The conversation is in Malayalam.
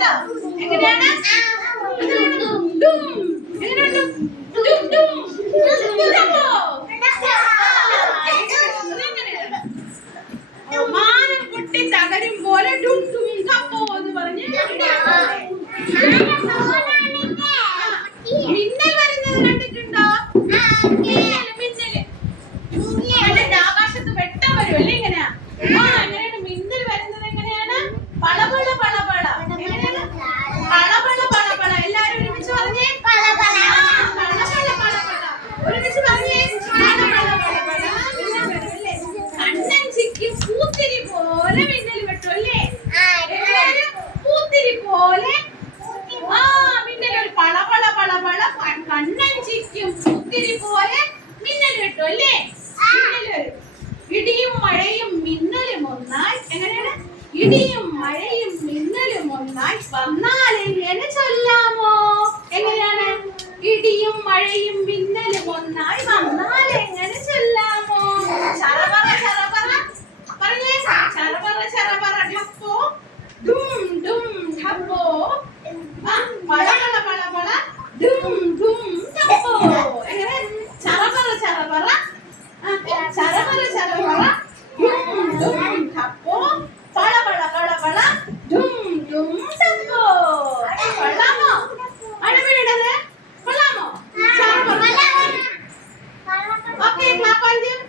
കേട്ടോ. എങ്ങനെയാണ്? ഡും. എങ്ങനെയുണ്ട്? ഡും ഡും. ടപ്പോ. മാനം പൊട്ടി തകരും പോലെ ഡും ഡും ടപ്പോ എന്ന് പറഞ്ഞ് മിന്നൽ വരുന്നത് കണ്ടിട്ടുണ്ടോ? മിന്നല് ആകാശത്ത് വെട്ടം വരുമല്ലേ ഇങ്ങനെ. എങ്ങനെയാണ് മിന്നൽ വരുന്നത്? എങ്ങനെയാണ്? പളപള പളപള. എങ്ങനെയാണ്? പളപള പളപള. എല്ലാരും ഒരുമിച്ച് പറഞ്ഞേ. പളപള പളപള. ഒരുമിച്ച് പറഞ്ഞേ. പളപള പളപള. കണ്ണൻ ചിക്കും പൂത്തിരി പോലെ മിന്നൽ വെട്ടും അല്ലേ? പൂത്തിരി പോലെ മിന്നൽ ഒരു പളപള പളപള. കണ്ണൻ ചിക്കും പൂത്തിരി പോലെ മിന്നൽ വെട്ടും അല്ലേ? ഇടിയും മഴയും മിന്നലും ഒന്നായി. എങ്ങനെയാണ്? ഇടിയും മഴയും മിന്നലും ഒന്നായി വന്നാൽ എങ്ങനെ ചൊല്ലാമോ? എങ്ങനെയാണ്? ഇടിയും മഴയും മിന്നലും ഒന്നായി വന്നാൽ എങ്ങനെ ചൊല്ലാമോ? ചറപറ ചറപറ പറഞ്ഞേ. ചറപറ ചറപറ ഠപ്പോ ഡും ഡും ഠപ്പോ. പളപള പളപള ഡും ഡും ഠപ്പോ. എങ്ങനെ? ചറപറ ചറപറ ചറപറ ചറപറ ഡും ഡും ഠപ്പോ. പളപള പളപള ഡും ഡും ഠപ്പോ. കൊള്ളാമോ? മഴ വീണത് കൊള്ളാമോ? ഓക്കേ ക്ലാപ്പ് ആദ്യം.